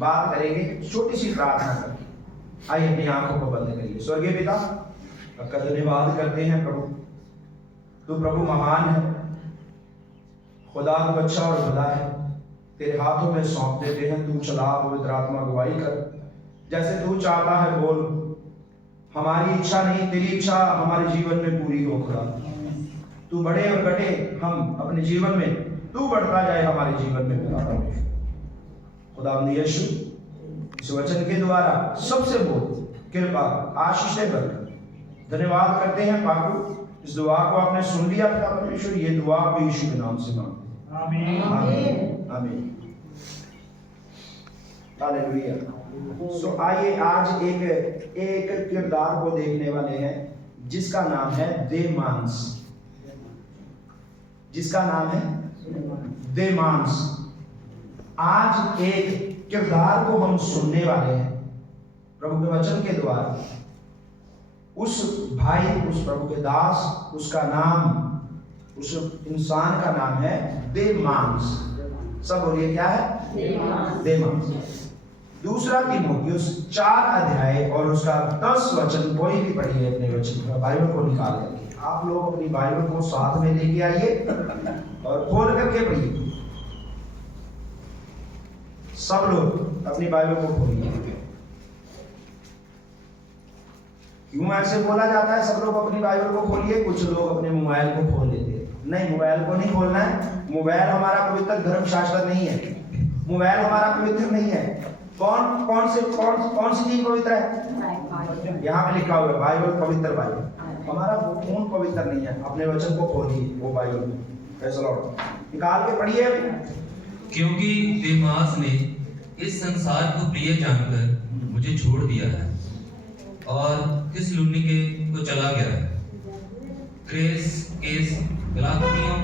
बात करेंगे छोटी सी प्रार्थना करके। आइए अपनी आंखों को बंद करिए। स्वर्गीय पिता, आपका धन्यवाद करते हैं प्रभु, तू प्रभु महान है, खुदा तू अच्छा और खुदा है। तेरे हाथों में सौंप देते हैं, तू चला, पवित्र आत्मा अगुवाई कर, जैसे तू चाहता है बोल। हमारी इच्छा नहीं, तेरी इच्छा हमारे जीवन में पूरी हो खुदा। तू बढ़े और घटे हम अपने जीवन में, तू बढ़ता जाए हमारे जीवन में खुदा परमेश्वर। खुदा यीशु इस वचन के द्वारा सबसे बोल, कृपा आशीषें बरकत। धन्यवाद करते हैं पाकू, इस दुआ को आपने सुन लिया पिता परमेश्वर। ये दुआ को यीशु के नाम से मांगते हैं, आमीन आमीन आमीन। हालेलुया। सो आइए आज एक किरदार को देखने वाले हैं जिसका नाम है देमांस। जिसका नाम है देमांस। आज एक किरदार को हम सुनने वाले हैं प्रभु के वचन के द्वारा। उस भाई, उस प्रभु के दास, उसका नाम, उस इंसान का नाम है देमांस। सब बोलिए क्या है? देमांस। दूसरा तीमुथियुस 4 अध्याय और उसका 10 वचन कोई भी पढ़िए अपने वचन बाइबल को निकाल करके। आप लोग अपनी बाइबल को साथ में लेके आइए और खोल करके पढ़िए। सब लोग अपनी बाइबल को खोलिए। क्यों ऐसे बोला जाता है सब लोग अपनी बाइबल को खोलिए? कुछ लोग अपने मोबाइल को खोल लेते हैं। नहीं, मोबाइल को नहीं खोलना है। मोबाइल हमारा पवित्र धर्मशास्त्र नहीं है। मोबाइल हमारा पवित्र नहीं है। कौन सी चीज पवित्र है? यहाँ पे लिखा हुआ है बाइबल, पवित्र बाइबल। हमारा फोन पवित्र नहीं है। अपने वचन को खोलिए, वो बाइबल निकाल के पढ़िए। क्योंकि देमास ने इस संसार को प्रिय जानकर मुझे छोड़ दिया है और थिस्सलुनीके को चला गया है। क्रेसकेंस गलातियों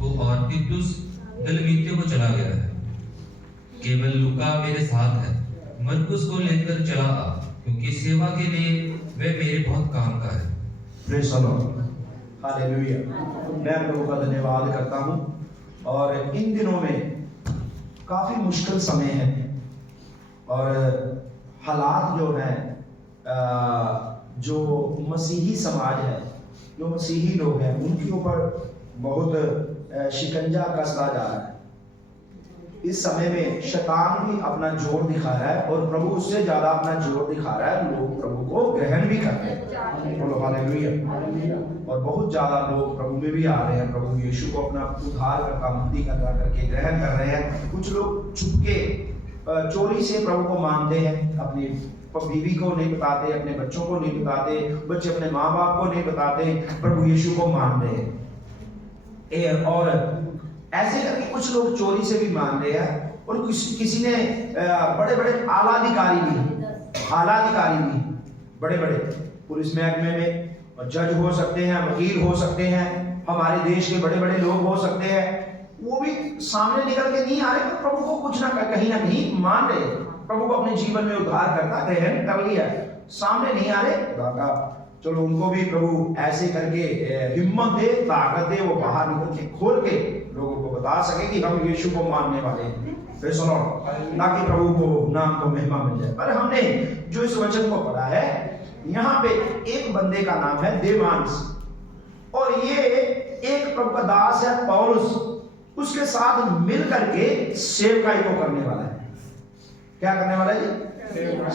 को और तीतुस दलमतियों को चला गया है। केवल लूका मेरे साथ है। मरकुस को लेकर चला आ, क्योंकि सेवा के लिए वह मेरे बहुत काम का है। Praise the Lord, hallelujah. मैं प्रभु का धन्यवाद करता हूँ। और इन दिनों में काफी मुश्किल समय है और हालात जो हैं, जो मसीही समाज है, जो मसीही लोग हैं, उनके ऊपर बहुत शिकंजा कसता जा रहा है। इस समय में शैतान भी अपना जोर दिखा रहा है और प्रभु उससे ज्यादा अपना जोर दिखा रहा है। लोग प्रभु को ग्रहण भी करते हैं, बोलो हालेलुया। और बहुत ज्यादा लोग प्रभु में भी आ रहे हैं, प्रभु यीशु को अपना उद्धार करता, मुक्ति करता करके ग्रहण कर रहे हैं। कुछ लोग छुपके चोरी से प्रभु को मानते हैं, अपनी बीवी को नहीं बताते, अपने बच्चों को नहीं बताते, बच्चे अपने माँ बाप को नहीं बताते, प्रभु यीशु को मान रहे हैं। और ऐसे करके कुछ लोग चोरी से भी मान रहे हैं। और किसी ने बड़े बड़े आला अधिकारी भी, बड़े बड़े पुलिस महकमे में और जज हो सकते हैं, वकील हो सकते हैं, हमारे देश के बड़े बड़े लोग हो सकते हैं, वो भी सामने निकल के नहीं आ रहे, तो प्रभु को कुछ ना कहीं ना कहीं मान रहे, प्रभु को अपने जीवन में उद्धार करता ग्रहण कर लिया, सामने नहीं आ रहे। चलो उनको भी प्रभु ऐसे करके हिम्मत दे, ताकत दे, वो बाहर निकल के खोल के लोगों को बता सके कि हम यीशु को मानने वाले हैं, ताकि प्रभु को नाम को महिमा मिल जाए। पर हमने जो इस वचन को पढ़ा है, यहाँ पे एक बंदे का नाम है देमांस, और ये एक प्रभु का दास है पौलुस, उसके साथ मिल करके सेवकाई को करने वाला है। क्या करने वाला है जी?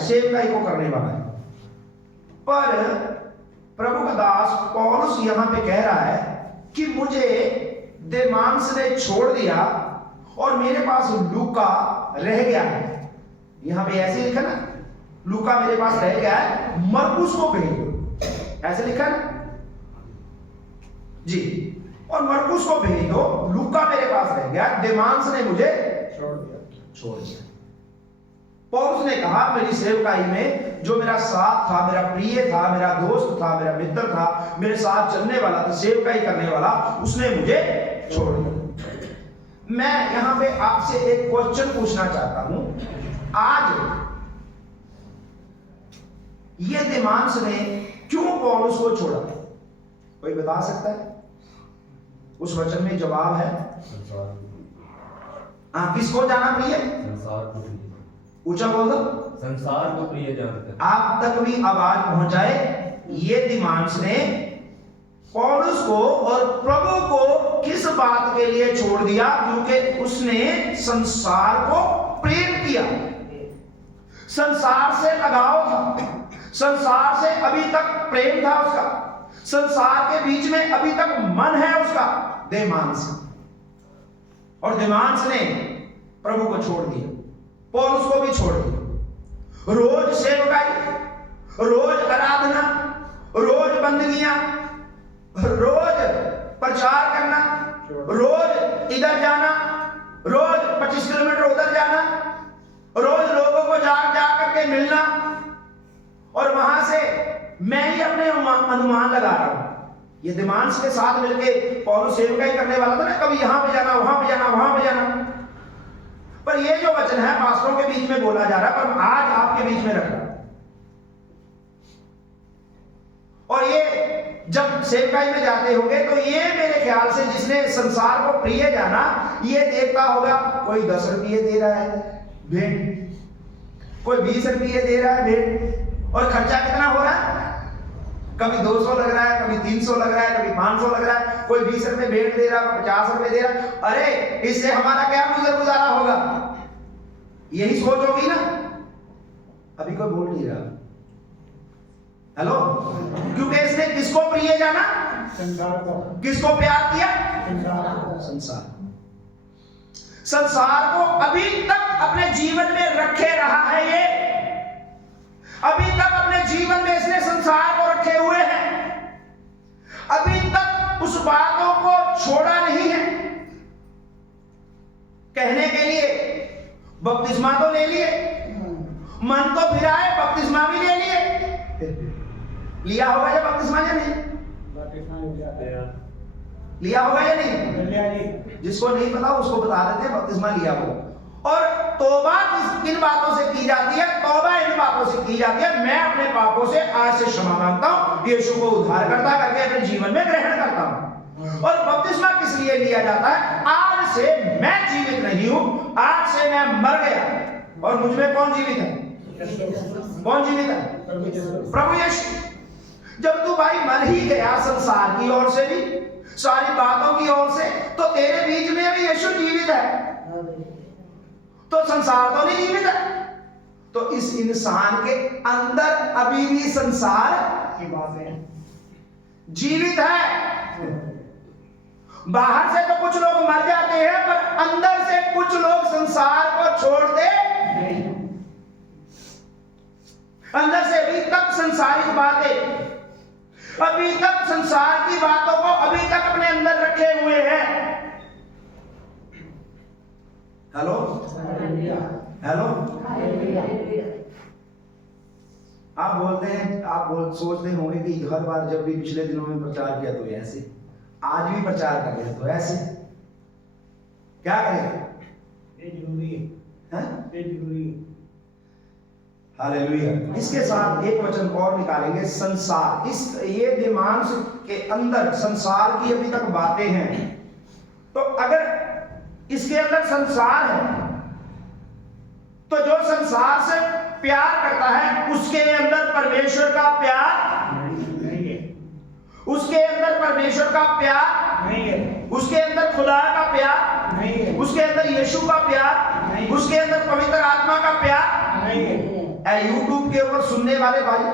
सेवकाई को करने वाला है। पर प्रभु का दास पौलुस यहां पे कह रहा है कि मुझे देमांस ने छोड़ दिया और मेरे पास लूका रह गया है। यहां पे ऐसे लिखा ना, लूका मेरे पास रह गया है, मरकुस को भेज दो, ऐसे लिखा ना जी। और मरकुस को भेज दो, लूका मेरे पास रह गया, देमांस ने मुझे छोड़ दिया। पौलुस ने कहा मेरी सेवकाई में जो मेरा साथ था, मेरा प्रिय था, मेरा दोस्त था, मेरा मित्र था, मेरे साथ चलने वाला था, सेवकाई करने वाला, उसने मुझे छोड़ दिया। मैं यहां पे आपसे एक क्वेश्चन पूछना चाहता हूं। आज ये देमांस ने क्यों पौलुस को छोड़ा? कोई बता सकता है? उस वचन में जवाब है, किसको जाना प्रिय? ऊंचा बोल दो, संसार को प्रिय जानकर। आप तक भी आवाज पहुंचाए। ये दिमांस ने पौलुस को और प्रभु को किस बात के लिए छोड़ दिया? क्योंकि उसने संसार को प्रेम किया, संसार से लगाव था, संसार से अभी तक प्रेम था उसका, संसार के बीच में अभी तक मन है उसका, देमांस। और देमांस ने प्रभु को छोड़ दिया, पौलुस को भी छोड़ दिया। रोज सेवकाई, रोज आराधना, रोज बंदगियां, रोज प्रचार करना, रोज इधर जाना, रोज 25 किलोमीटर उधर जाना, रोज लोगों को जा करके मिलना, और वहां से मैं ही अपने अनुमान लगा रहा हूं। ये दिमांस के साथ मिलके पौलुस सेवकाई करने वाला था ना, कभी यहां पे जाना, वहां पे जाना, वहां पे जाना। पर ये जो वचन है पास्टरों के बीच में बोला जा रहा है, पर आज आपके बीच में रख रहा है। और ये जब सेवकाई में जाते होंगे तो ये मेरे ख्याल से जिसने संसार को प्रिय जाना, ये देखता होगा कोई 10 रुपये दे रहा है भेंट, कोई 20 रुपये दे रहा है भेंट, और खर्चा कितना हो रहा है? कभी 200 लग रहा है, कभी 300 लग रहा है, कभी 500 लग रहा है, कोई 20 रुपये भेंट दे रहा है, 50 रुपये दे रहा है। अरे इससे हमारा क्या गुजारा होगा? यही सोच होगी ना। अभी कोई बोल नहीं रहा, हेलो। क्योंकि इसने किसको प्रिय जाना? संसार को। किसको प्यार किया? संसार। संसार को अभी तक अपने जीवन में रखे रहा है। ये अभी तक अपने जीवन में इसने संसार को रखे हुए हैं, अभी तक उस बातों को छोड़ा नहीं है। कहने के लिए बपतिस्मा तो ले लिए, मन तो फिराए, बपतिस्मा भी ले लिए। लिया होगा या बपतिस्मा या नहीं? लिया होगा या नहीं? जिसको नहीं पता उसको बता देते हैं, बपतिस्मा लिया होगा। और तौबा किन बातों से की जाती है? तौबा इन बातों से की जाती है, मैं अपने पापों से आज से क्षमा मांगता हूं, यीशु को उद्धारकर्ता करके अपने जीवन में ग्रहण करता हूं। और बपतिस्मा किस लिए लिया जाता है? आज से मैं जीवित नहीं हूं, आज से मैं मर गया, और मुझ में कौन जीवित है? कौन जीवित है? प्रभु यीशु। जब तू भाई मर ही गया संसार की ओर से भी, सारी बातों की ओर से, तो तेरे बीच में भी यीशु जीवित है, तो संसार तो नहीं जीवित है। तो इस इंसान के अंदर अभी भी संसार की बातें जीवित है। बाहर से तो कुछ लोग मर जाते हैं, पर अंदर से कुछ लोग संसार को छोड़ते नहीं। अंदर से अभी तक संसारिक बातें, अभी तक संसार की बातों को अभी तक अपने अंदर रखे हुए हैं। Hello hello. आप बोलते हैं, आप सोचते होंगे कि हर बार जब भी पिछले दिनों में प्रचार किया तो ऐसे, आज भी प्रचार कर रहे हैं तो ऐसे, क्या करें? ये जरूरी है, ये जरूरी है। हालेलुया। इसके साथ एक वचन और निकालेंगे, संसार। ये दिमाग के अंदर संसार की अभी तक बातें हैं, तो अगर इसके अंदर संसार है, तो जो संसार से प्यार करता है उसके अंदर परमेश्वर का प्यार नहीं है, उसके अंदर परमेश्वर का प्यार नहीं है, उसके अंदर खुदा का प्यार नहीं है, उसके अंदर यीशु का प्यार नहीं, उसके अंदर पवित्र आत्मा का प्यार नहीं है। यूट्यूब के ऊपर सुनने वाले भाई,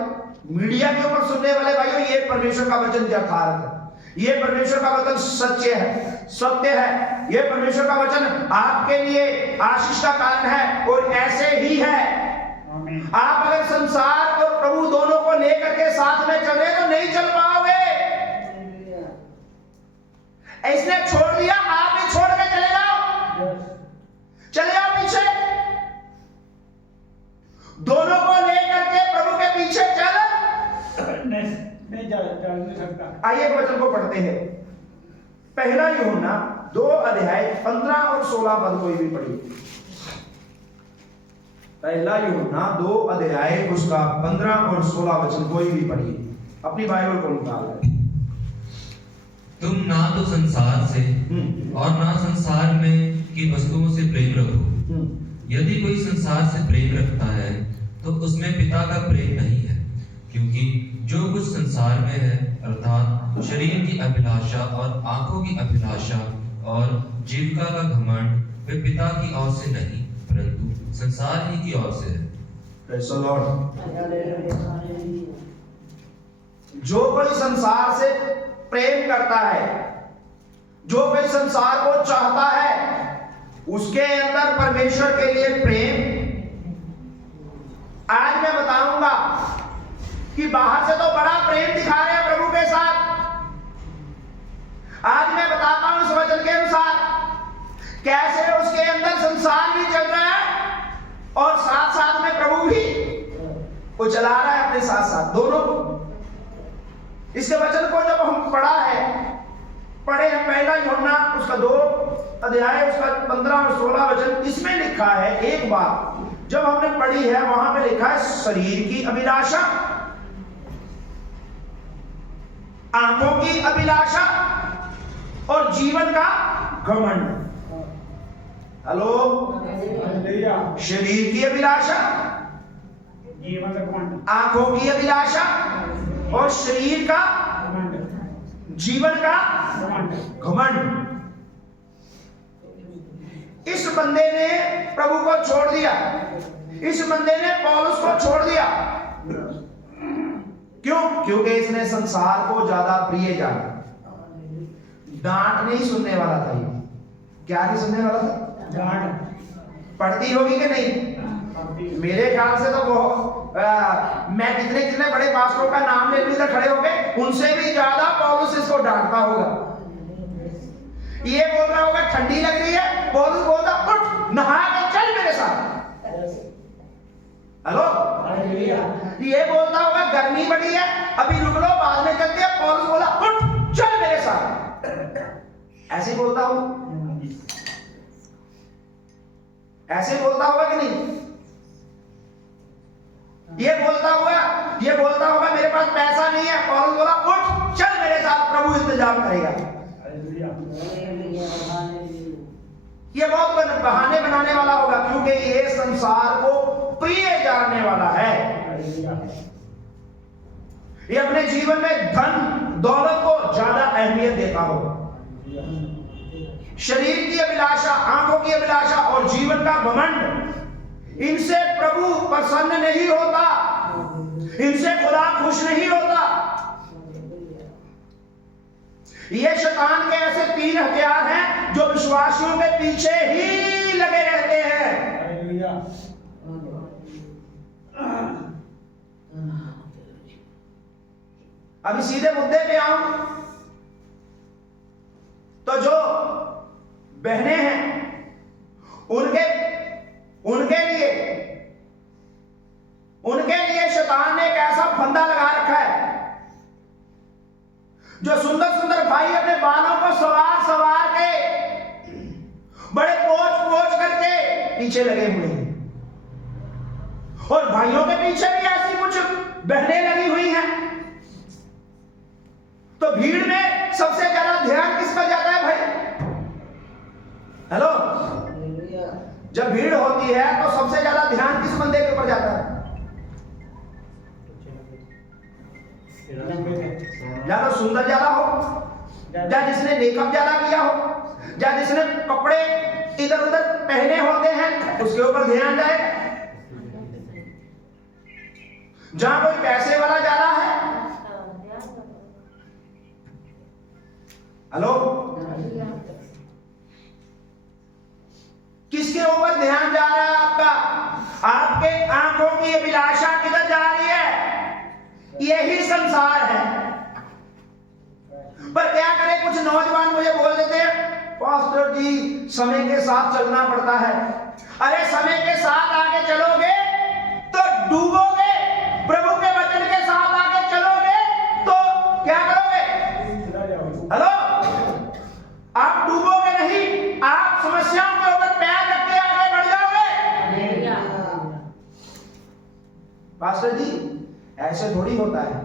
मीडिया के ऊपर सुनने वाले भाइयों, ये परमेश्वर का वचन यथार्थ है, ये परमेश्वर का वचन सच्चे है, सत्य है। ये परमेश्वर का वचन आपके लिए आशीष का कारण है, और ऐसे ही है। आप अगर संसार और प्रभु दोनों को लेकर के साथ में चले तो नहीं चल पाओगे। इसने छोड़ दिया, आप भी छोड़ के चले जाओ, चले जाओ पीछे। दोनों को लेकर के प्रभु के पीछे चल नहीं सकता। आइए वचन को पढ़ते हैं। पहला यूहन्ना 2 अध्याय 15 और 16 पद कोई भी पढ़िए। पहला यूहन्ना 2 अध्याय उसका 15 और 16 वचन कोई भी पढ़िए, अपनी बाइबल को निकाल लें। तुम ना तो संसार से और ना संसार में की वस्तुओं से प्रेम रखो। यदि कोई संसार से प्रेम उसमें पिता का प्रेम नहीं है। क्योंकि जो कुछ संसार में है, अर्थात शरीर की अभिलाषा और आंखों की अभिलाषा और जीविका का घमंड, वे पिता की ओर से नहीं परंतु संसार ही की ओर से है। Praise the Lord। जो कोई संसार से प्रेम करता है, जो कोई संसार को चाहता है, उसके अंदर परमेश्वर के लिए प्रेम। आज मैं बताऊंगा कि बाहर से तो बड़ा प्रेम दिखा रहे हैं प्रभु के साथ। आज मैं बताता हूं इस वचन के अनुसार कैसे उसके अंदर संसार भी चल रहा है और साथ साथ में प्रभु भी वो चला रहा है अपने साथ साथ दोनों को। इसके वचन को जब हम पढ़े हैं पहला यूहन्ना उसका 2 अध्याय उसका 15 और 16 वचन, इसमें लिखा है एक बात जब हमने पढ़ी है, वहां पे लिखा है शरीर की अभिलाषा, आंखों की अभिलाषा और जीवन का घमंड। हेलो, शरीर की अभिलाषा, आंखों की अभिलाषा और शरीर का जीवन का घमंड। इस बंदे ने प्रभु को छोड़ दिया, इस बंदे ने पौलुस को छोड़ दिया। क्यों? क्योंकि इसने संसार को ज्यादा प्रिय जाना। डांट नहीं सुनने वाला था ये। क्या नहीं सुनने वाला था? डांट। पढ़ती होगी कि नहीं? मेरे ख्याल से तो बहुत मैं कितने बड़े पास्टरों का नाम ले इधर खड़े हो गए, उनसे भी ज्यादा पौलुस इसको डांटता होगा। ये बोल रहा होगा ठंडी लग रही है, पौलुस बोलता उठ नहा के चल मेरे साथ। हेलो, ये बोलता होगा गर्मी बढ़ी है, अभी रुक लो बाद में चलते हैं, पौलुस बोला उठ चल मेरे साथ। ऐसे बोलता होगा, ऐसे बोलता होगा कि नहीं? ये बोलता होगा मेरे पास पैसा नहीं है, पौलुस बोला उठ चल मेरे साथ, प्रभु इंतजाम करेगा। ये बहुत बहाने बनाने वाला होगा, क्योंकि ये संसार को प्रिय जानने वाला है। ये अपने जीवन में धन दौलत को ज्यादा अहमियत देता होगा। शरीर की अभिलाषा, आंखों की अभिलाषा और जीवन का घमंड, इनसे प्रभु प्रसन्न नहीं होता, इनसे खुदा खुश नहीं होता। ये शैतान के ऐसे 3 हथियार हैं जो विश्वासियों के पीछे ही लगे रहते हैं। अभी सीधे मुद्दे पे आऊं तो जो बहनें हैं उनके लिए शैतान ने एक ऐसा फंदा लगा रखा है, जो सुंदर सुंदर भाई अपने बालों को सवार के बड़े पोंछ करके पीछे लगे हुए हैं, और भाइयों के पीछे भी ऐसी कुछ बहनें लगी हुई हैं। तो भीड़ में सबसे ज्यादा ध्यान किस पर जाता है भाई? हेलो, जब भीड़ होती है तो सबसे ज्यादा ध्यान किस बंदे के ऊपर जाता है? या तो सुंदर ज्यादा हो, या जिसने मेकअप ज्यादा किया हो, या जिसने कपड़े इधर उधर पहने होते हैं उसके ऊपर ध्यान जाए। जहां कोई पैसे वाला ज्यादा है, हेलो, किसके ऊपर ध्यान जा रहा है आपका? आपके आंखों की अभिलाषा किधर जा रही है? यही संसार है। पर क्या करें, कुछ नौजवान मुझे बोल देते हैं पास्टर जी समय के साथ चलना पड़ता है। अरे समय के साथ आगे चलोगे तो डूबोगे, प्रभु के वचन के साथ आगे चलोगे तो क्या करोगे? हेलो, आप डूबोगे नहीं, आप समस्याओं के ऊपर पैर रख के आगे बढ़ जाओगे। पास्टर जी ऐसे थोड़ी होता है,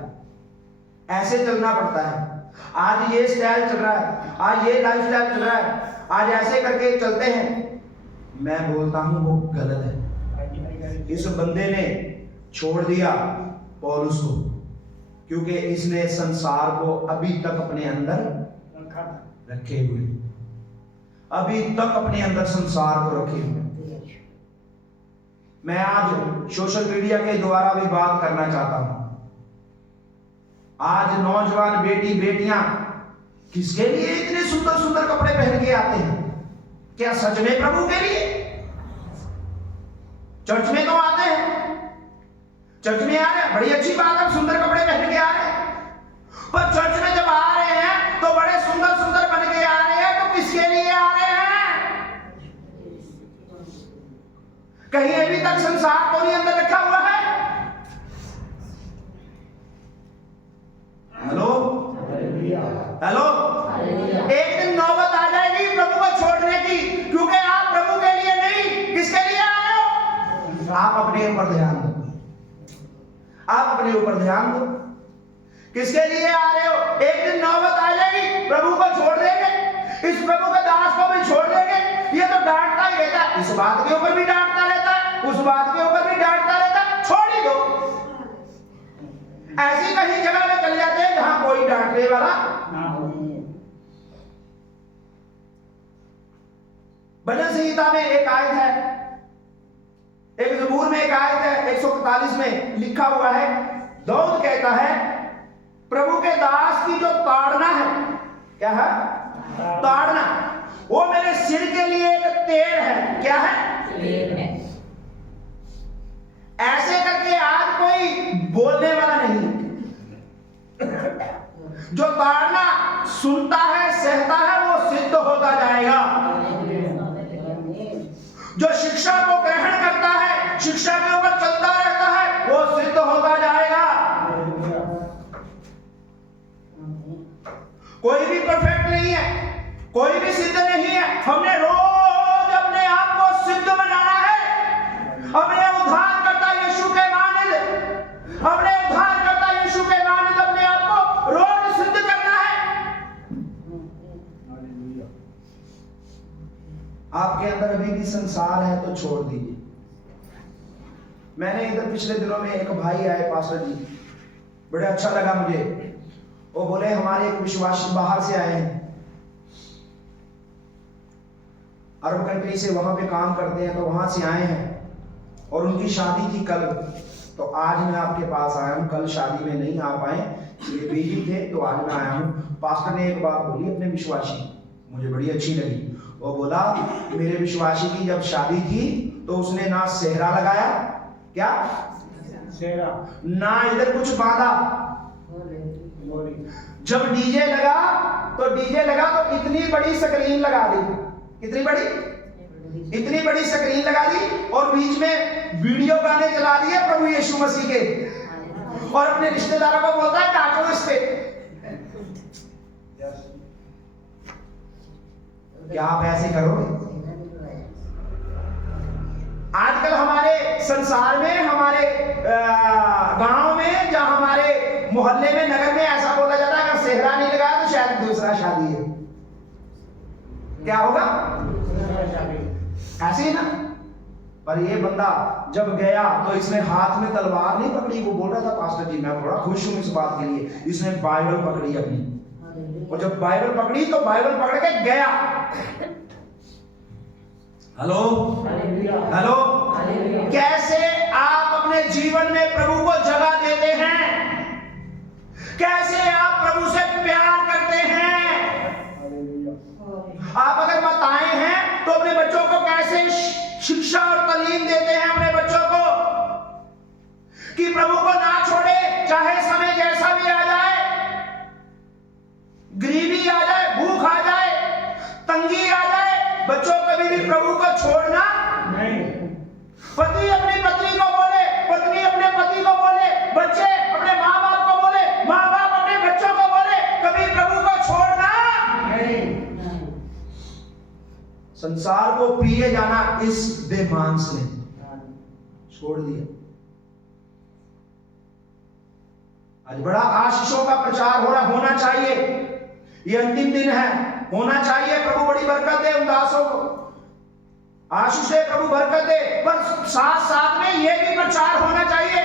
ऐसे चलना पड़ता है। आज ये स्टाइल चल रहा है, आज ये लाइफ स्टाइल चल रहा है, आज ऐसे करके चलते हैं। मैं बोलता हूं वो गलत है। इस बंदे ने छोड़ दिया पौलुस को, क्योंकि इसने संसार को अभी तक अपने अंदर रखे हुए, अभी तक अपने अंदर संसार को रखे हुए। मैं आज सोशल मीडिया के द्वारा भी बात करना चाहता हूं। आज नौजवान बेटी बेटियां किसके लिए इतने सुंदर सुंदर कपड़े पहन के आते हैं? क्या सच में प्रभु के लिए? चर्च में तो आते हैं, चर्च में आ रहे हैं, बड़ी अच्छी बात है, सुंदर कपड़े पहन के आ रहे हैं, पर चर्च में जब आ रहे हैं तो बड़े सुंदर सुंदर बन के आ रहे हैं, तो किसके लिए आ रहे हैं? कहीं अभी तक संसार को नहीं अंदर रखा हुआ है? हेलो हेलो, एक दिन नौबत आ जाएगी प्रभु को छोड़ने की, क्योंकि आप प्रभु के लिए नहीं, किसके लिए आ रहे हो? आप अपने ऊपर ध्यान दो, आप अपने ऊपर ध्यान दो, किसके लिए आ रहे हो? एक दिन नौबत आ जाएगी प्रभु को छोड़ देंगे, इस प्रभु के दास को भी छोड़ देंगे। ये तो डांटता ही रहता है, इस बात के ऊपर भी डांटता रहता है, उस बात के ऊपर भी डांटता रहता है, छोड़ ही दो। ऐसी कहीं जगह में चले जाते हैं जहां कोई डांटने वाला ना हो। भजन संहिता में एक आयत है, एक ज़बूर में एक आयत है, 141 में लिखा हुआ है, दाऊद कहता है प्रभु के दास की जो ताड़ना है, क्या है? ताड़ना, वो मेरे सिर के लिए एक तेल है। क्या है? तेल है। ऐसे करके आज कोई बोलने वाला नहीं, जो ताड़ना सुनता है, सहता है, वो सिद्ध होता जाएगा। जो शिक्षा को ग्रहण करता है, शिक्षा के ऊपर चलता रहता है, वो सिद्ध होता जाएगा। कोई भी परफेक्ट नहीं है, कोई भी सिद्ध नहीं है। हमने रोज अपने आप को सिद्ध बनाना है, हमने उद्धारकर्ता यीशु के मानद, हमने उद्धारकर्ता यीशु के मानद अपने आप को रोज सिद्ध करना है। आपके अंदर अभी भी संसार है तो छोड़ दीजिए। मैंने इधर पिछले दिनों में एक भाई आए पास्टर जी, बड़ा अच्छा लगा मुझे। वो बोले हमारे एक विश्वासी बाहर से आए हैं, अरब कंट्री से, वहां पे काम करते हैं, तो वहां से आए हैं और उनकी शादी थी कल, तो आज मैं आपके पास आया हूं। कल शादी में नहीं आ पाए, ये बिजी थे, तो आज मैं आया हूं। पास्टर ने एक बात बोली अपने विश्वासी, मुझे बड़ी अच्छी लगी। वो बोला मेरे विश्वासी की जब शादी थी तो उसने ना सेहरा लगाया, क्या सेहरा, ना इधर कुछ बांधा। जब डीजे लगा तो इतनी बड़ी स्क्रीन लगा दी, कितनी बड़ी, इतनी बड़ी स्क्रीन लगा दी, और बीच में वीडियो गाने चला दिए प्रभु यीशु मसीह के, और अपने रिश्तेदारों को बोलता है काटो इससे। क्या आप ऐसे करोगे? आजकल हमारे संसार में, हमारे गांव में, जहां हमारे मोहल्ले में, नगर में ऐसा बोला जाता है अगर सेहरा नहीं लगाया तो शायद दूसरा शादी है। क्या होगा? ऐसे ही ना। पर ये बंदा जब गया तो इसने हाथ में तलवार नहीं पकड़ी। वो बोल रहा था पास्टर जी मैं बड़ा खुश हूं इस बात के लिए, इसने बाइबल पकड़ी अपनी, और जब बाइबल पकड़ी तो बाइबल पकड़ के गया। हेलो हेलो, कैसे आप अपने जीवन में प्रभु को जगह देते हैं? कैसे आप प्रभु से प्यार करते हैं? आप अगर बताए हैं तो अपने बच्चों को कैसे शिक्षा और तालीम देते हैं अपने बच्चों को कि प्रभु को ना छोड़े, चाहे समय जैसा भी आ जाए, गरीबी आ जाए, भूख आ जाए, तंगी आ जाए, बच्चों कभी भी प्रभु को छोड़ना नहीं। पति अपनी पत्नी को बोले, पत्नी अपने पति को बोले, बच्चे अपने माँ बाप को बोले, माँ बाप अपने बच्चों को बोले, कभी प्रभु को छोड़ना नहीं। संसार को प्रिय जाना इस बेमांस ने छोड़ दिया। आज बड़ा आशीषों का प्रचार हो रहा, होना चाहिए। ये अंतिम दिन है, होना चाहिए। प्रभु बड़ी बरकत दे उन दासों को, आशीष दे प्रभु, बरकत दे, पर साथ साथ में ये भी प्रचार होना चाहिए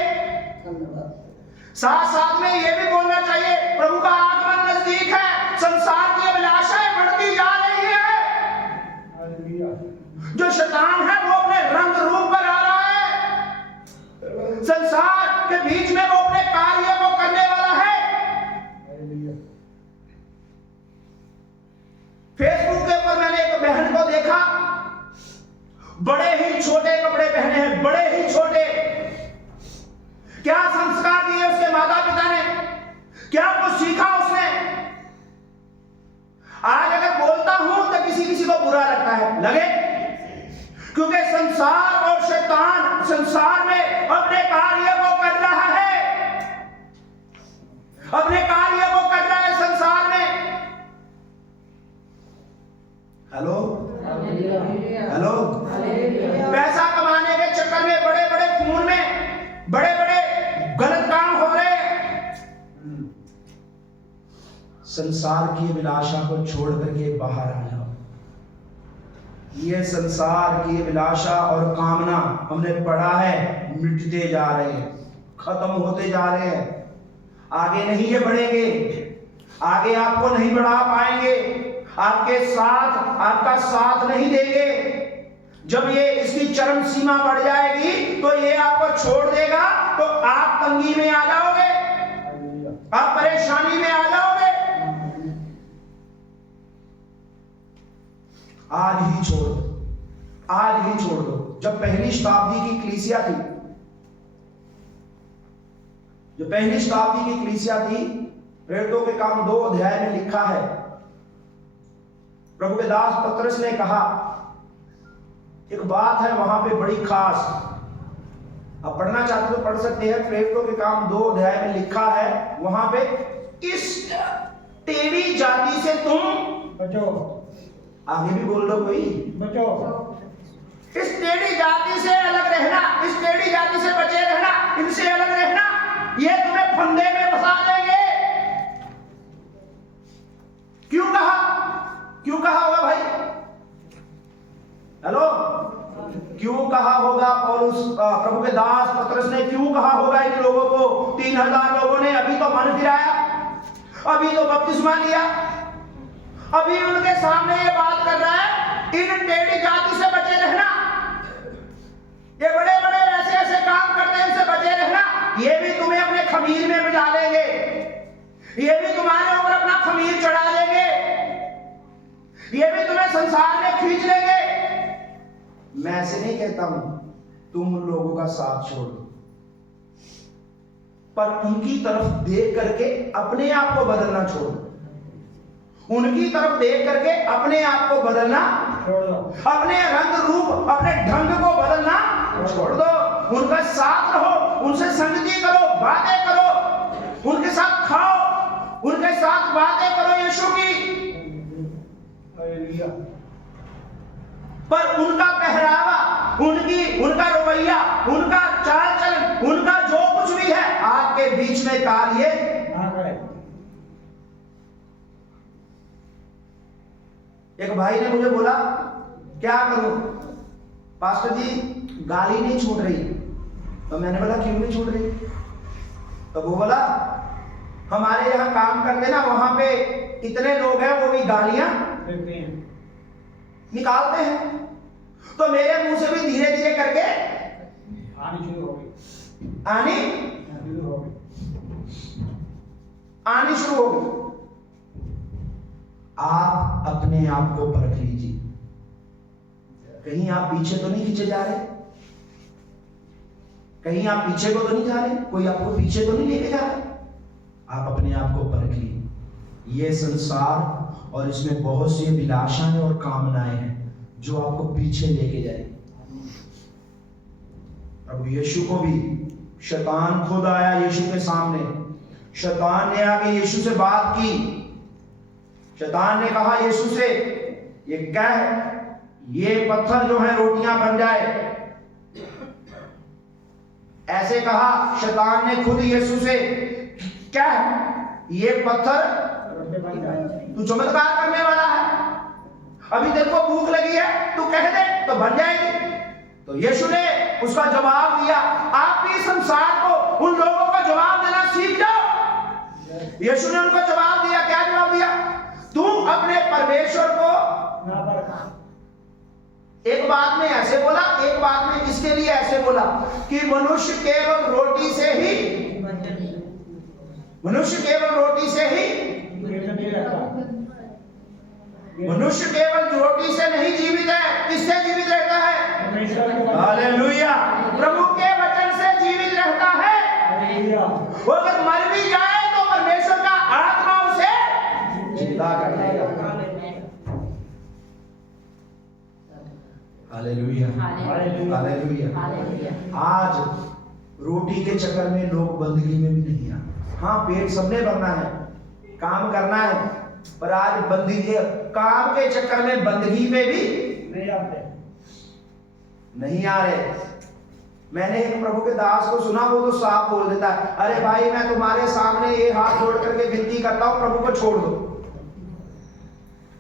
साथ साथ में ये भी बोलना चाहिए, प्रभु का आगमन नजदीक है, संसार की अभिलाषाएं बढ़ती जा रही है। जो शैतान है वो अपने रंग रूप पर आ रहा है, संसार के बीच में वो अपने कार्य को करने वाला है। फेसबुक के ऊपर मैंने एक बहन को देखा, बड़े ही छोटे कपड़े पहने हैं, बड़े ही छोटे। क्या संस्कार दिए उसके माता पिता ने, क्या कुछ सीखा उसने? आज अगर बोलता हूं तो किसी किसी को बुरा लगता है, लगे, क्योंकि संसार और शैतान संसार में अपने कार्य को कर रहा है, अपने कार्य को कर रहा है संसार में। हेलो हेलो, पैसा कमाने के चक्कर में बड़े बड़े फोन में बड़े बड़े गलत काम हो रहे हैं। संसार की अभिलाषा को छोड़ करके बाहर आ जाओ। ये संसार की अभिलाषा और कामना हमने पढ़ा है, मिटते जा रहे हैं, खत्म होते जा रहे हैं। आगे नहीं ये बढ़ेंगे, आगे आपको नहीं बढ़ा पाएंगे, आपके साथ आपका साथ नहीं देंगे। जब ये इसकी चरम सीमा बढ़ जाएगी तो ये आपको छोड़ देगा, तो आप तंगी में आ जाओगे, आप परेशानी में आ जाओगे। आज ही छोड़ दो, आज ही छोड़ दो। जब पहली शताब्दी की कलीसिया थी, जो पहली शताब्दी की कलीसिया थी, प्रेरितों के काम 2 अध्याय में लिखा है, प्रभु के दास पतरस ने कहा, एक बात है वहां पे बड़ी खास, आप पढ़ना चाहते तो पढ़ सकते हैं। प्रेरितों के काम 2 अध्याय में लिखा है, वहां पे, इस टेढ़ी जाति से तुम बचो। आगे भी बोल दो कोई, बचो। इस टेढ़ी जाति से अलग रहना, इस टेढ़ी जाति से बचे रहना, इनसे अलग रहना, ये तुम्हें फंदे में फंसा देंगे। क्यों कहा, क्यों कहा होगा भाई? हेलो, क्यों कहा होगा पौलुस, प्रभु के दास पतरस ने क्यों कहा होगा इन लोगों को? 3000 लोगों ने अभी तो मन फिराया, अभी तो बपतिस्मा लिया, अभी उनके सामने ये बात कर रहा है, इन टेढ़ी जाति से बचे रहना, ये बड़े बड़े ऐसे ऐसे काम करते हैं, इनसे बचे रहना, ये भी तुम्हें अपने खमीर में मिला लेंगे, ये भी तुम्हारे ऊपर अपना खमीर चढ़ा लेंगे, ये भी तुम्हें संसार में खींच लेंगे। मैं ऐसे नहीं कहता हूं तुम उन लोगों का साथ छोड़ दो, पर उनकी तरफ देख करके अपने आप को बदलना छोड़ दो, उनकी तरफ देख करके अपने आप को बदलना छोड़ दो, अपने रंग रूप अपने ढंग को बदलना छोड़ दो। उनका साथ रहो, उनसे संगति करो, बातें करो, उनके साथ खाओ, उनके साथ बातें करो यीशु की, पर उनका पहरावा, उनका रवैया, उनका चाल चलन, उनका जो कुछ भी है आपके बीच में कार्य ना करे। एक भाई ने मुझे बोला, क्या करूं पास्टर जी, गाली नहीं छूट रही। तो मैंने बोला क्यों नहीं छूट रही? तो वो बोला, हमारे यहाँ काम करते ना, वहां पे इतने लोग हैं, वो भी गालियां निकालते हैं, तो मेरे मुंह से भी धीरे धीरे करके आनी शुरू हो गई, आनी शुरू हो गई। आप अपने आप को परख लीजिए, कहीं आप पीछे तो नहीं खींचे जा रहे, कहीं आप पीछे को तो नहीं जा रहे, कोई आपको पीछे तो नहीं लेके जा रहा। आप अपने आप को परख लीजिए। ये संसार और इसमें बहुत सी अभिलाषाएं और कामनाएं हैं जो आपको पीछे लेके जाएगी। अब यीशु को भी शैतान खुद आया यीशु के सामने, शैतान ने आके यीशु से बात की, शैतान ने कहा यीशु से, ये कह ये पत्थर जो है रोटियां बन जाए। ऐसे कहा शैतान ने खुद यीशु से, क्या ये पत्थर, तू चमत्कार करने वाला है, अभी तेरे को भूख लगी है, तू कह दे तो बन जाएगी। तो यीशु ने उसका जवाब दिया। आप भी संसार को, उन लोगों का जवाब देना सीख जाओ। यीशु ने उनको जवाब दिया, क्या जवाब दिया? तुम अपने परमेश्वर को एक बात में ऐसे बोला, एक बात में इसके लिए ऐसे बोला कि मनुष्य केवल रोटी से ही मनुष्य केवल रोटी से नहीं जीवित है। किससे जीवित रहता है? हालेलुया, प्रभु के वचन से जीवित रहता है। वो अगर मर भी जाए तो परमेश्वर का आत्मा उसे जिंदा कर देगा। Hallelujah, hallelujah. आज रोटी के चक्कर में लोग बंदगी में भी नहीं आते। हाँ, पेट सबने भरना है, काम करना है, पर आज बंदगी, काम के चक्कर में बंदगी में भी नहीं आ रहे। मैंने एक प्रभु के दास को सुना, वो तो साफ बोल देता है, अरे भाई मैं तुम्हारे सामने ये हाथ जोड़ करके विनती करता हूं, प्रभु को छोड़ दो।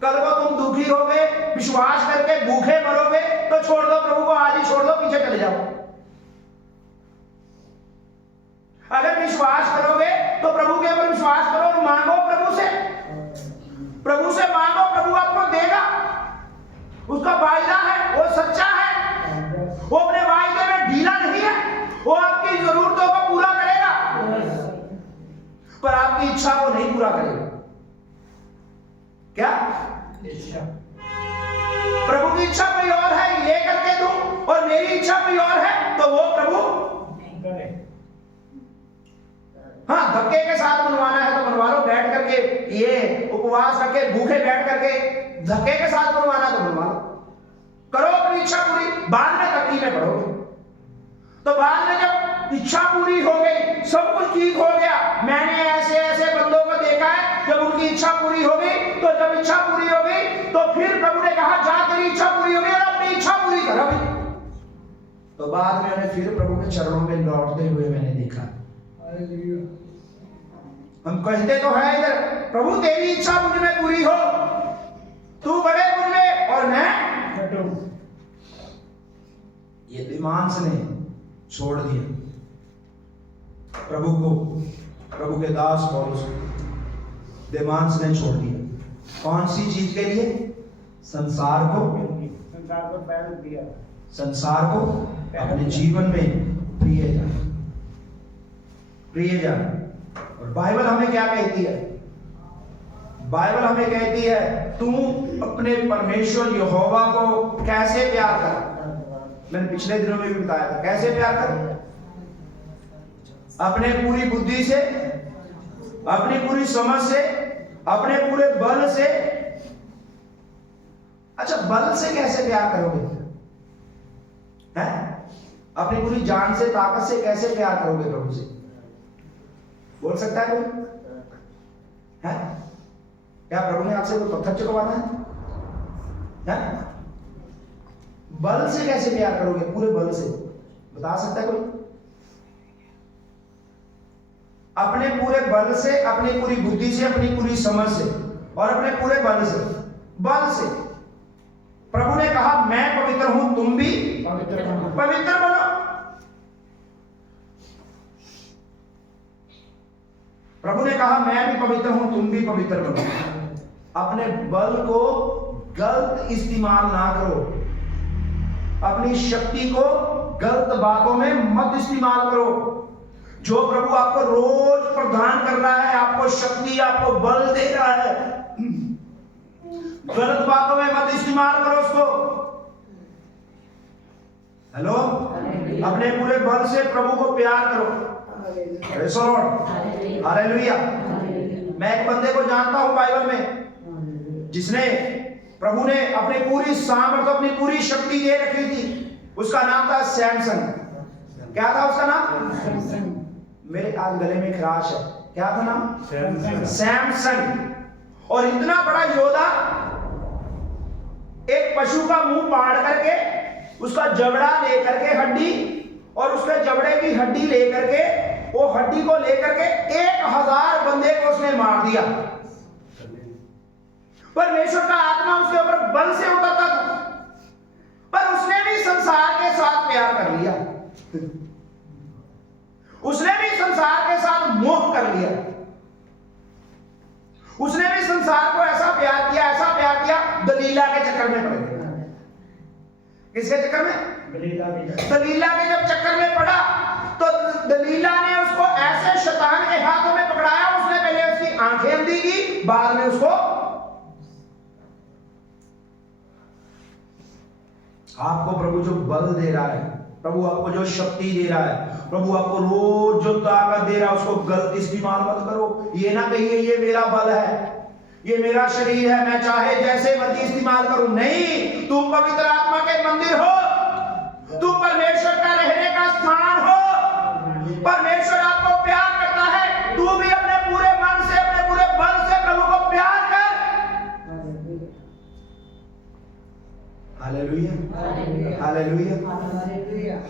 कल को तुम दुखी होगे, विश्वास करके भूखे मरोगे तो छोड़ दो प्रभु को, आज ही छोड़ दो, पीछे चले जाओ। अगर विश्वास करोगे तो प्रभु के ऊपर विश्वास करो और मांगो प्रभु से मांगो, प्रभु आपको देगा। उसका वायदा है, वो सच्चा है, वो अपने वायदे में ढीला नहीं है, वो आपकी जरूरतों को पूरा करेगा, पर आपकी इच्छा को नहीं पूरा करेगा। क्या इच्छा? प्रभु की इच्छा कोई और है, ये करके दूं, और मेरी इच्छा कोई और है, तो वो प्रभु करे। हाँ, धक्के के साथ बनवाना है तो बनवा लो, बैठ करके ये उपवास रख के भूखे बैठ करके धक्के के साथ बनवाना तो बनवा लो, करो अपनी इच्छा पूरी। बाद में तकलीफ में पड़ोगे, तो बाद में जब इच्छा पूरी हो गई, सब कुछ ठीक हो गया, मैंने ऐसे ऐसे बंदों को देखा है, जब उनकी इच्छा पूरी हो गई, तो जब इच्छा पूरी हो गई तो फिर प्रभु ने कहा जा तेरी इच्छा पूरी हो गई और अपनी इच्छा पूरी कर अभी। तो बाद में उन्हें फिर प्रभु के चरणों में लौटते हुए मैंने देखा। हम कहते तो है इधर, प्रभु तेरी इच्छा मुझ में पूरी हो, तू बड़े मुझ में और मैं घटूं। ये दिमाग ने छोड़ दिया प्रभु को, प्रभु के दास पौलुस दिमाग ने छोड़ दिया। कौन सी चीज के लिए? संसार को पहल दिया, संसार को अपने जीवन में प्रिय जाना। और बाइबल हमें क्या कहती है? बाइबल हमें कहती है तू अपने परमेश्वर यहोवा को कैसे प्यार कर। मैंने पिछले दिनों में भी बताया था, कैसे प्यार कर? अपने पूरी बुद्धि से, अपनी पूरी समझ से, अपने पूरे बल से। अच्छा, बल से कैसे प्यार करोगे? हैं? अपनी पूरी जान से, ताकत से कैसे प्यार करोगे प्रभु से? बोल सकता है कोई? है? क्या प्रभु ने आपसे कोई पत्थर चुकवाना है? बल से कैसे प्यार करोगे? पूरे बल से बता सकता है कोई? अपने पूरे बल से, अपनी पूरी बुद्धि से, अपनी पूरी समझ से और अपने पूरे बल से प्रभु ने कहा मैं पवित्र हूं, तुम भी पवित्र बनो। प्रभु ने कहा मैं भी पवित्र हूं, तुम भी पवित्र बनो। अपने बल को गलत इस्तेमाल ना करो, अपनी शक्ति को गलत बातों में मत इस्तेमाल करो। जो प्रभु आपको रोज प्रदान कर रहा है, आपको शक्ति, आपको बल दे रहा है, गलत बातों में मत इस्तेमाल करो उसको। हेलो, अपने पूरे बल से प्रभु को प्यार करो। Praise the Lord, hallelujah. मैं एक बंदे को जानता हूं बाइबल में, जिसने प्रभु ने अपनी पूरी सामर्थ्य, अपनी पूरी शक्ति दे रखी थी। उसका नाम था सैमसन। क्या था उसका नाम? मेरे आज गले में खराश है। क्या था नाम? सैमसन। और इतना बड़ा योद्धा, एक पशु का मुंह पाड़ करके उसका जबड़ा लेकर के, हड्डी और उसके जबड़े की हड्डी लेकर के, वो हड्डी को लेकर के 1000 बंदे को उसने मार दिया। परमेश्वर का आत्मा उसके ऊपर बल से उतरता था, पर उसने भी संसार के साथ प्यार कर लिया, उसने भी संसार के साथ मोह दिया। उसने भी संसार को ऐसा प्यार किया, दलीला के चक्कर में पड़ गया। किसके चक्कर में? दलीला के जब चक्कर में पड़ा तो दलीला ने उसको ऐसे शैतान के हाथों में पकड़ाया, उसने पहले उसकी आंखें अंधी की, बाद में उसको। आपको प्रभु जो बल दे रहा है, प्रभु आपको जो शक्ति दे रहा है, प्रभु आपको रोज जो ताकत दे रहा है, उसको गलत इस्तेमाल मत करो। ये ना कहिए ये मेरा बल है, ये मेरा शरीर है, मैं चाहे जैसे मर्जी इस्तेमाल करूं। नहीं, तुम पवित्र आत्मा के मंदिर हो, तुम परमेश्वर का रहने का स्थान हो। परमेश्वर आपको प्यार करता है, तू भी अपने पूरे मन से, अपने पूरे बल से प्रभु को प्यार कर। Hallelujah, hallelujah,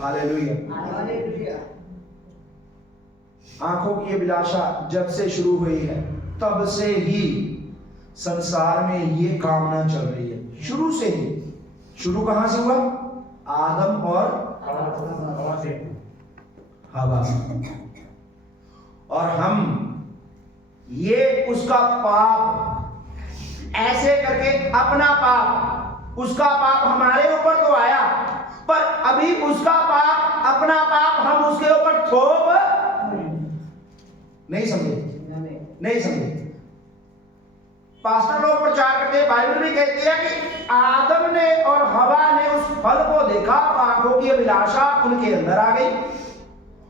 hallelujah. आंखों की अभिलाषा जब से शुरू हुई है, तब से ही संसार में ये कामना चल रही है। शुरू से ही। शुरू कहां से हुआ? आदम और हवा। और हम ये उसका पाप ऐसे करके, अपना पाप, उसका पाप हमारे ऊपर तो आया, पर अभी उसका पाप, अपना पाप हम उसके ऊपर थोप नहीं समझे। पास्टर लोग प्रचार करते हैं, बाइबल भी कहती है कि आदम ने और हवा ने उस फल को देखा, आंखों की अभिलाषा उनके अंदर आ गई,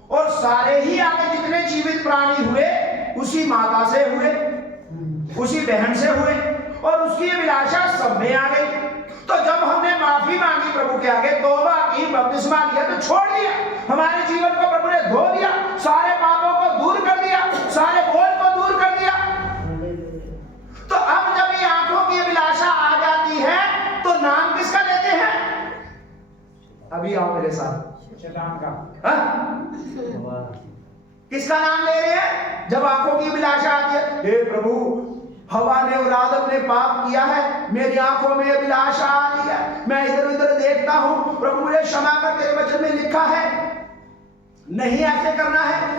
और सारे ही आगे जितने जीवित प्राणी हुए उसी माता से हुए, उसी बहन से हुए, और उसकी अभिलाषा सब में आ गई। तो जब हमने माफी मांगी प्रभु के आगे, तौबा की, बपतिस्मा लिया, तो छोड़ दिया, हमारे जीवन को प्रभु ने धो दिया, सारे पापों को दूर कर दिया, सारे बोझ को दूर कर दिया। तो अब जब ये आंखों की अभिलाषा आ जाती है तो नाम किसका लेते हैं? अभी आओ मेरे साथ, शैतान का। किसका नाम ले रहे हैं जब आंखों की अभिलाषा आती है? हे प्रभु, हवा ने और आदम ने पाप किया है, मेरी आंखों में अभिलाषा आ रही है, मैं इधर उधर देखता हूं, प्रभु मुझे क्षमा कर, तेरे वचन में लिखा है नहीं ऐसे करना है।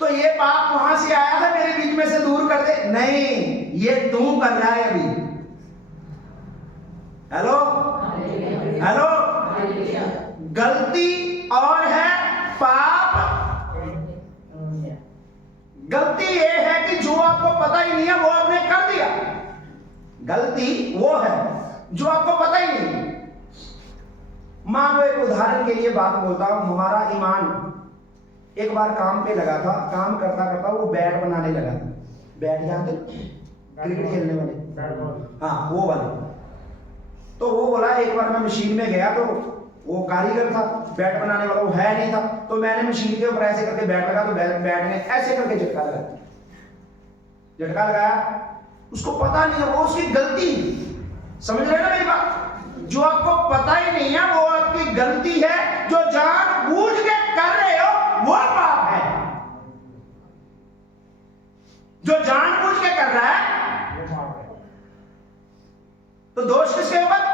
तो ये पाप वहां से आया है, मेरे बीच में से दूर कर दे। नहीं, ये तू कर रहा है अभी। Hello, hello. गलती और है पाप। गलती ये है कि जो आपको पता ही नहीं है वो आपने कर दिया। गलती वो है जो आपको पता ही नहीं। मान लो एक उदाहरण के लिए बात बोलता हूं, हमारा ईमान एक बार काम पे लगा था, काम करता करता वो बैट बनाने लगा। बैट जानते, क्रिकेट खेलने वाले, हाँ वो वाले। तो वो बोला, एक बार मैं मशीन में गया तो वो कारीगर था, बैट बनाने वाला वो है नहीं था, तो मैंने मशीन के ऊपर ऐसे करके बैट लगा, तो बैट ने ऐसे करके झटका लगाया। उसको पता नहीं है, वो उसकी गलती। समझ रहे ना मेरी बात? जो आपको पता ही नहीं है वो आपकी गलती है, जो जानबूझ के कर रहे हो वो पाप है। जो जानबूझ के कर रहा है वो पाप है। तो दोष किसके ऊपर?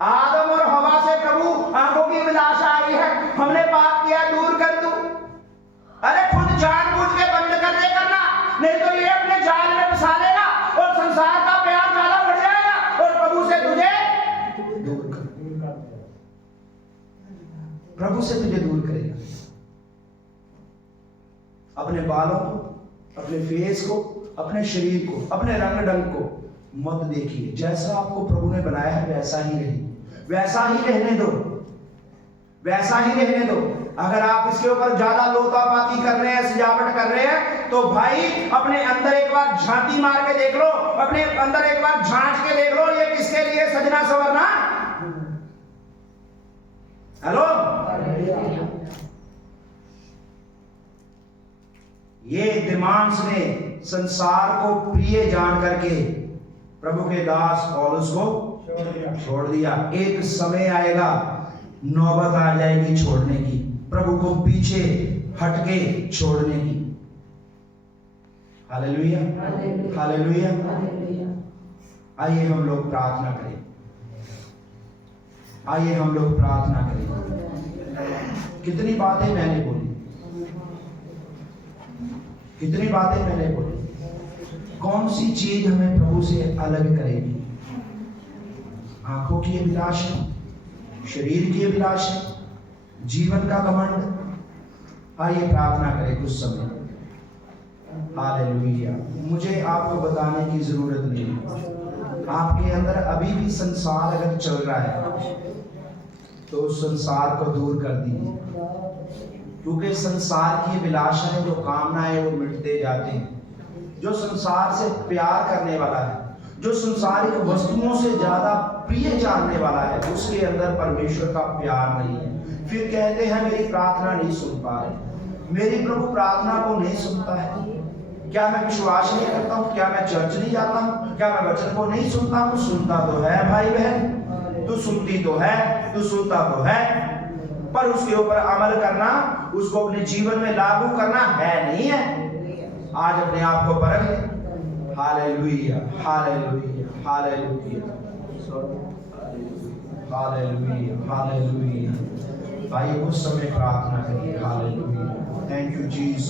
आदम और हवा से प्रभु आंखों की अभिलाषा आई है, हमने पाप किया, दूर कर दू। अरे खुद जानबूझ के बंद कर दे करना, नहीं तो ये अपने जाल में फंसा लेगा और संसार का प्यार ज्यादा बढ़ जाएगा और प्रभु से तुझे दूर कर, प्रभु से तुझे दूर करेगा। अपने बालों को, अपने फेस को, अपने शरीर को, अपने रंग ढंग को मत देखिए। जैसा आपको प्रभु ने बनाया है वैसा ही रहिए, वैसा ही रहने दो, वैसा ही रहने दो। अगर आप इसके ऊपर ज्यादा लोतापाती कर रहे हैं, सजावट कर रहे हैं, तो भाई अपने अंदर एक बार झांकी मार के देख लो, अपने अंदर एक बार झांक के देख लो, ये किसके लिए सजना संवरना। हेलो, ये दिमाग ने संसार को प्रिय जान करके प्रभु के दास पौलुस को छोड़ दिया। एक समय आएगा, नौबत आ जाएगी छोड़ने की, प्रभु को पीछे हटके छोड़ने की। Hallelujah, hallelujah. आइए हम लोग प्रार्थना करें, आइए हम लोग प्रार्थना करें। कितनी बातें मैंने बोली, कितनी बातें मैंने बोली। कौन सी चीज हमें प्रभु से अलग करेगी? आंखों की अभिलाषा, शरीर की अभिलाषा, जीवन का घमंड। आइए प्रार्थना करें कुछ समय। हालेलुया। मुझे आपको बताने की जरूरत नहीं है। आपके अंदर अभी भी संसार अगर चल रहा है तो उस संसार को दूर कर दीजिए, क्योंकि संसार की अभिलाषाएं, जो कामनाएं, वो मिटते जाते हैं। जो संसार से प्यार करने वाला है, जो संसारिक वस्तुओं से ज्यादा प्रिय जानने वाला है, उसके अंदर परमेश्वर का प्यार नहीं है। फिर कहते हैं मेरी प्रार्थना नहीं सुन पा रहे, मेरी प्रभु प्रार्थना को नहीं सुनता है। क्या मैं विश्वास नहीं करता हूँ? क्या मैं चर्च नहीं जाता हूँ? क्या मैं वचन को नहीं सुनता हूँ? सुनता तो है भाई बहन, तू सुनती तो है, तू सुनता तो है, पर उसके ऊपर अमल करना, उसको अपने जीवन में लागू करना है नहीं है। आज अपने आप को परख ले। Hallelujah, hallelujah, hallelujah, hallelujah, hallelujah. भाई उस समय प्रार्थना करिए। हालेलुया। Thank you Jesus.